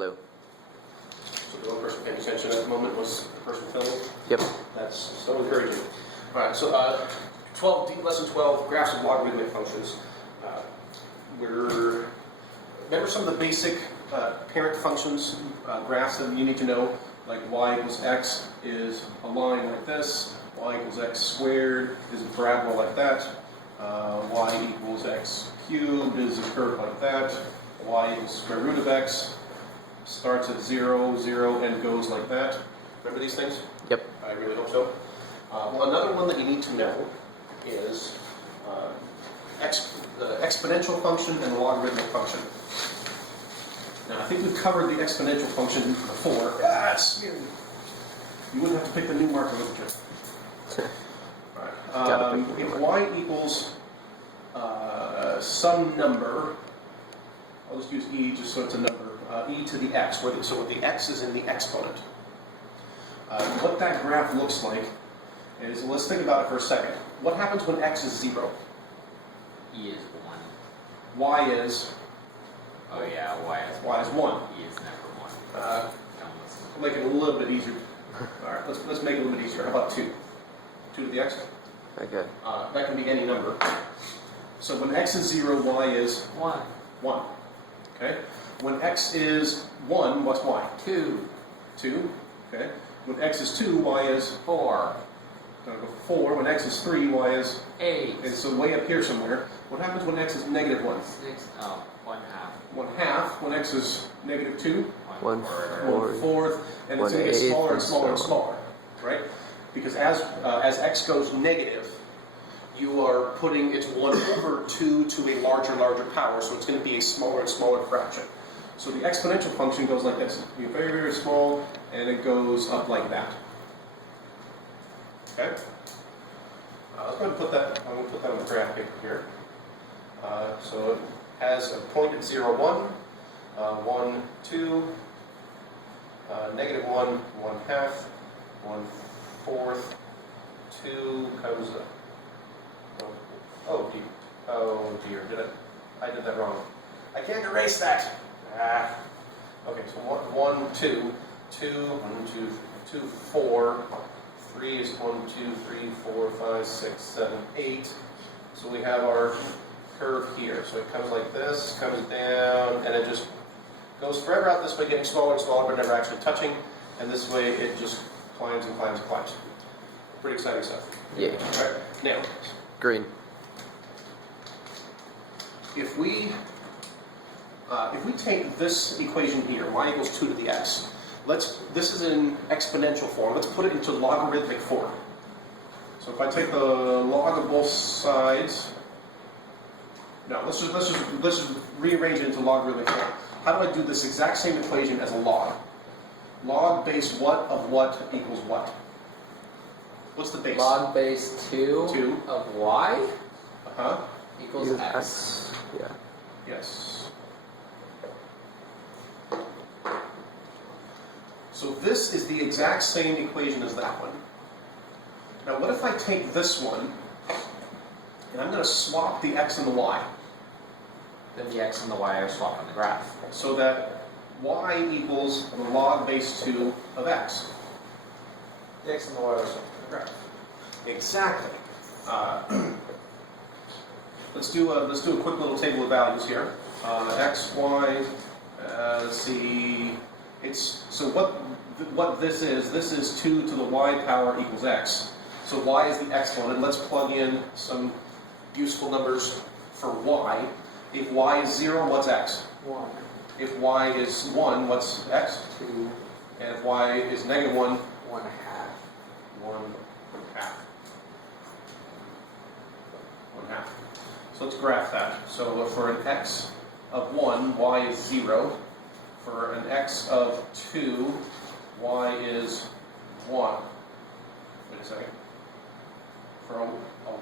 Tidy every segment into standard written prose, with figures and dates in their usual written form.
Blue. So the only person paying attention at the moment was the person filming? Yep. That's so encouraging. All right, so lesson 12, graphs of logarithmic functions. Remember some of the basic parent functions, graphs that you need to know, like y equals x is a line like this, y equals x squared is a parabola like that, y equals x cubed is a curve like that, y equals square root of x starts at 0, 0, and goes like that. Remember these things? Yep. I really hope so. Well, another one that you need to know is the exponential function and the logarithmic function. Now, I think we've covered the exponential function before. Yes! You wouldn't have to pick the new marker with you. All right. If y equals some number, I'll just use e just so it's a number, e to the x, so the x is in the exponent. What that graph looks like is, let's think about it for a second. What happens when x is 0? E is 1. Y is? Oh yeah, y is 1. Y is 1. E is never 1. We'll make it a little bit easier. All right, let's make it a little bit easier. How about 2? 2 to the x? Okay. That can be any number. So when x is 0, y is? 1. 1. Okay. When x is 1, what's y? 2. 2. Okay. When x is 2, y is? 4. Go 4. When x is 3, y is? 8. Okay, so way up here somewhere. What happens when x is negative 1? 6. Oh, 1 half. 1 half. When x is negative 2? 1 1 fourth. And it's 1 going to get smaller and eighth, smaller and smaller. Right? Because as x goes negative, you are putting it's 1 over 2 to a larger power, so it's going to be a smaller and smaller fraction. So the exponential function goes like this. It's very, very small, and it goes up like that. Okay? Let's go ahead and put that, I'm going to put that on the graph paper here. So it has a point at 0, 1, 1, 2, negative 1, 1 half, 1 fourth, 2 comes up. Oh dear, I did that wrong. I can't erase that. Okay, so 1, 2, 2, 1, 2, 2, 4, 3 is 1, 2, 3, 4, 5, 6, 7, 8. So we have our curve here. So it comes like this, comes down, and it just goes forever out this way, getting smaller and smaller, but never actually touching. And this way it just climbs and climbs and climbs. Pretty exciting stuff. Yeah. All right, now, Green. if we take this equation here, y equals 2 to the x, this is in exponential form, let's put it into logarithmic form. So if I take the log of both sides, no, let's just rearrange it into logarithmic form. How do I do this exact same equation as a log? Log base what of what equals what? What's the base? Log base 2 of y equals x. Yeah. Yes. So this is the exact same equation as that one. Now what if I take this one, and I'm going to swap the x and the y, Then the x and the y are swapped on the graph. so that y equals the log base 2 of x. The x and the y are swapped on the graph. Exactly. Let's do a quick little table of values here. X, y. Let's see. So what this is. This is 2 to the y power equals x. So y is the exponent. Let's plug in some useful numbers for y. If y is 0, what's x? 1. If y is 1, what's x? 2. And if y is negative 1, 1 half. 1 half. 1 half. So let's graph that. So for an x of 1, y is 0. For an x of 2, y is 1. Wait a second. For a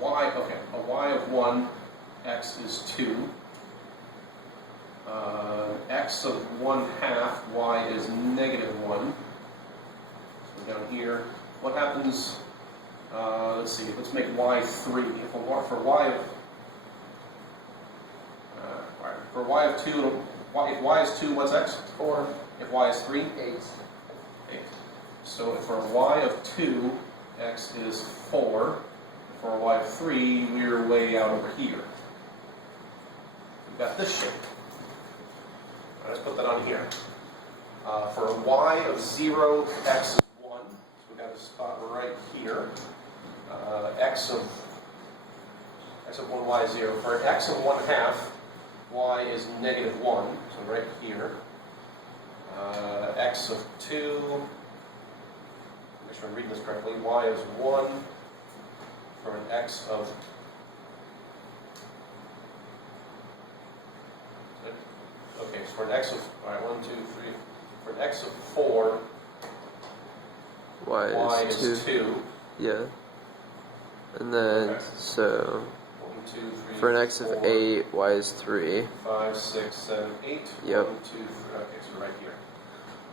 y of 1, x is 2. X of 1 half, y is negative 1. So down here, what happens? Let's see. Let's make y 3. For y of 2, if y is 2, what's x? 4, If y is 3? 8. 8. So for y of 2, x is 4. For y of 3, we're way out over here. We've got this shape. All right, let's put that on here. For y of 0, x is 1. So we've got a spot right here. X of 1, y is 0. For an x of 1/2, y is negative 1. So right here. X of 2, make sure I'm reading this correctly, y is 1 for an x of, okay, so for an x of, all right, 1, 2, 3, for an x of 4, y is 2. Yeah. And then, Okay. so, 1, 2, 3, for an x of 4, 8, y is 3. 5, 6, 7, 8. Yep. 1, 2, 3, okay, so right here.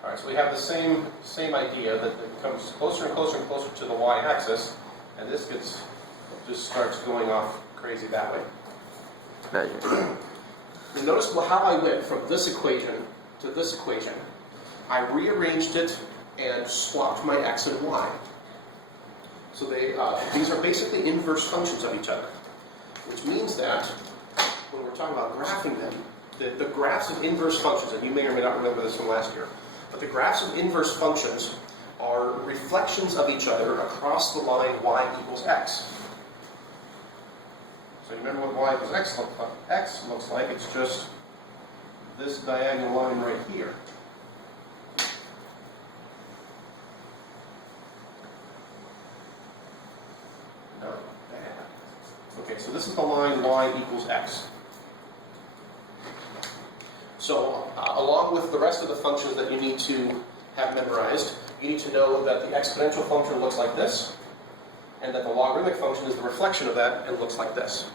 All right, so we have the same idea that it comes closer and closer and closer to the y-axis, and this just starts going off crazy that way. Magic. You notice how I went from this equation to this equation. I rearranged it and swapped my x and y. So these are basically inverse functions of each other, which means that when we're talking about graphing them, the graphs of inverse functions, and you may or may not remember this from last year, but the graphs of inverse functions are reflections of each other across the line y equals x. So you remember what y equals x looks like? It's just this diagonal line right here. No, bad. Okay, so this is the line y equals x. So, along with the rest of the functions that you need to have memorized, you need to know that the exponential function looks like this, and that the logarithmic function is the reflection of that and looks like this.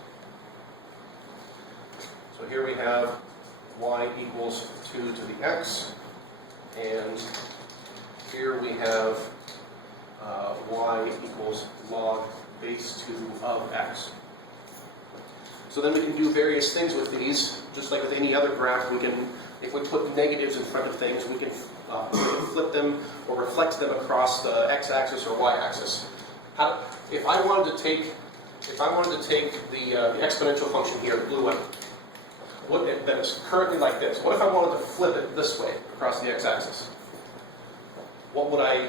So here we have y equals 2 to the x, and here we have y equals log base 2 of x. So then we can do various things with these, just like with any other graph. We can, if we put negatives in front of things, we can flip them or reflect them across the x-axis or y-axis. If I wanted to take the exponential function here, the blue one, that is currently like this. What if I wanted to flip it this way across the x-axis? Where would I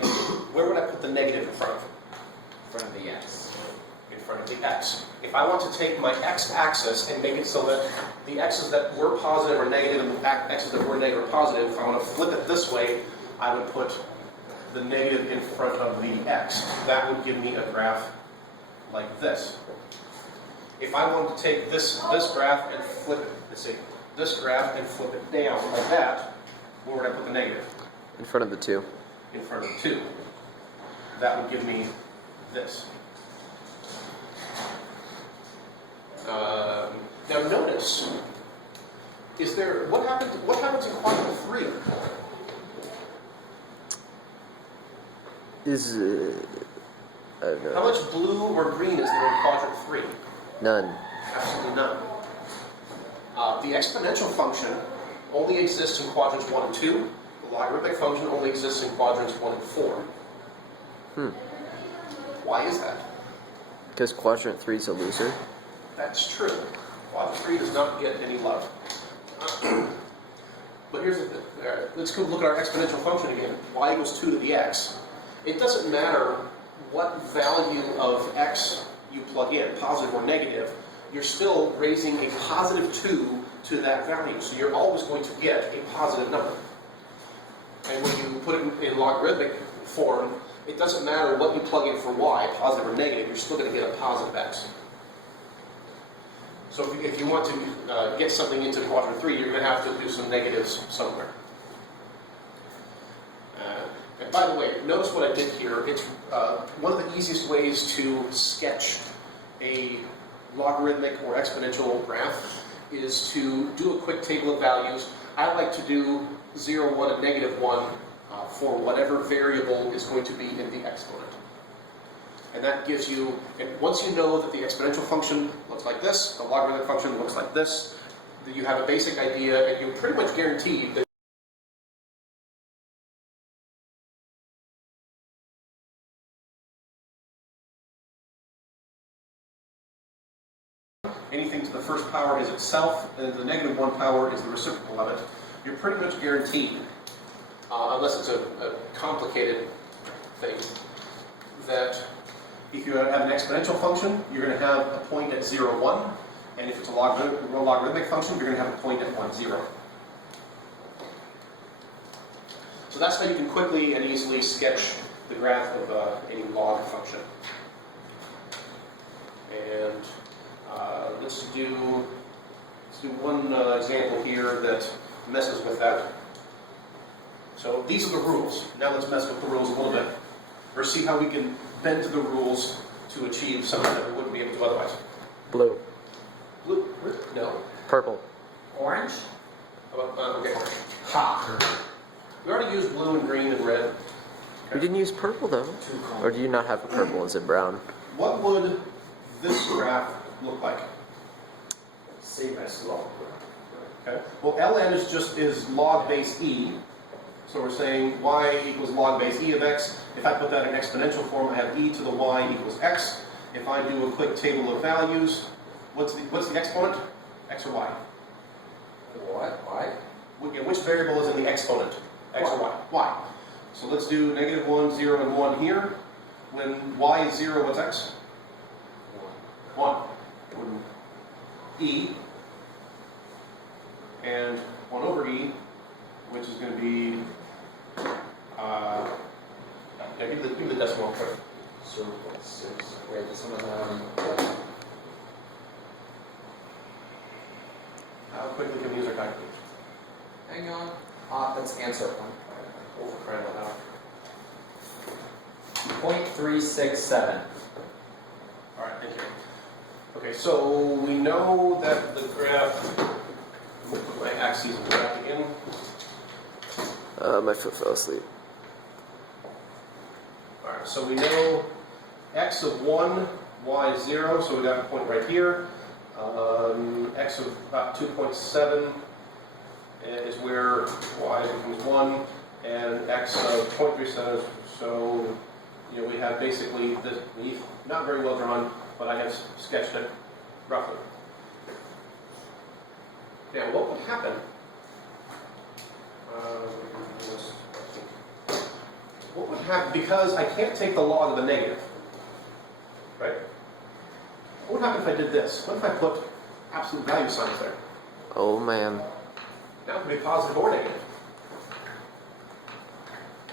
put the negative in front of? In front of the x. In front of the x. If I want to take my x-axis and make it so that the x's that were positive are negative and the x's that were negative are positive, if I want to flip it this way, I would put the negative in front of the x. That would give me a graph like this. If I wanted to take this graph and flip it, let's see, this graph and flip it down like that, where would I put the negative? In front of the 2. In front of 2. That would give me this. Now notice, what happens in quadrant 3? I don't know. How much blue or green is there in quadrant 3? None. Absolutely none. The exponential function only exists in quadrants 1 and 2. The logarithmic function only exists in quadrants 1 and 4. Why is that? Because quadrant 3 is a loser. That's true. Quadrant 3 does not get any love. But here's the thing. Let's go look at our exponential function again. Y equals 2 to the x. It doesn't matter what value of x you plug in, positive or negative, you're still raising a positive 2 to that value. So you're always going to get a positive number. And when you put it in logarithmic form, it doesn't matter what you plug in for y, positive or negative, you're still going to get a positive x. So if you want to get something into quadrant 3, you're going to have to do some negatives somewhere. And by the way, notice what I did here. It's one of the easiest ways to sketch a logarithmic or exponential graph is to do a quick table of values. I like to do 0, 1, and negative 1 for whatever variable is going to be in the exponent. And that gives you, and once you know that the exponential function looks like this, the logarithmic function looks like this, you have a basic idea, and you're pretty much guaranteed that anything to the first power is itself, and the negative 1 power is the reciprocal of it. You're pretty much guaranteed, unless it's a complicated thing, that if you have an exponential function, you're going to have a point at 0, 1, and if it's a logarithmic function, you're going to have a point at 1, 0. So that's how you can quickly and easily sketch the graph of any log function. And let's do one example here that messes with that. So these are the rules. Now let's mess with the rules a little bit, or see how we can bend to the rules to achieve something that we wouldn't be able to otherwise. Blue. Blue? No. Purple. Orange? How about, okay. Ha! We already used blue and green and red. We didn't use purple though. Or do you not have a purple? Is it brown? What would this graph look like? Same as log. Okay. Well, ln is log base e. So we're saying y equals log base e of x. If I put that in exponential form, I have e to the y equals x. If I do a quick table of values, what's the exponent? X or y? What? Why? Which variable is in the exponent? X or y? Y. So let's do -1, 0, and 1 here. When y is 0, what's x? 1. When e and 1 over e, which is going to be, give the decimal quick. 0.6. Wait, this one is How quickly can we use our calculator? hang on. Let's answer one. Oh, for crying out loud. 0.367. All right, thank you. Okay, so we know that the graph, put my axes in the graph again. My foot fell asleep. All right, so we know x of 1, y is 0, so we got a point right here. X of about 2.7 is where y becomes 1, and x of 0.37, so we have basically this, not very well drawn, but I have sketched it roughly. Now, what would happen? What would happen, because I can't take the log of the negative, right? What would happen if I did this? What if I put absolute value signs there? Oh man. Now it can be positive or negative.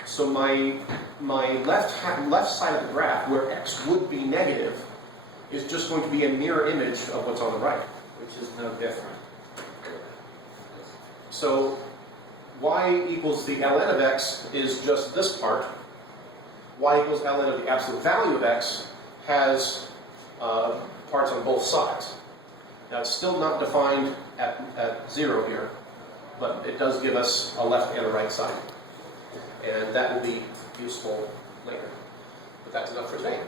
So my left side of the graph, where x would be negative, is just going to be a mirror image of what's on the right. Which is no different. So y equals the ln of x is just this part. Y equals ln of the absolute value of x has parts on both sides. Now it's still not defined at 0 here, but it does give us a left and a right side. And that will be useful later. But that's enough for today.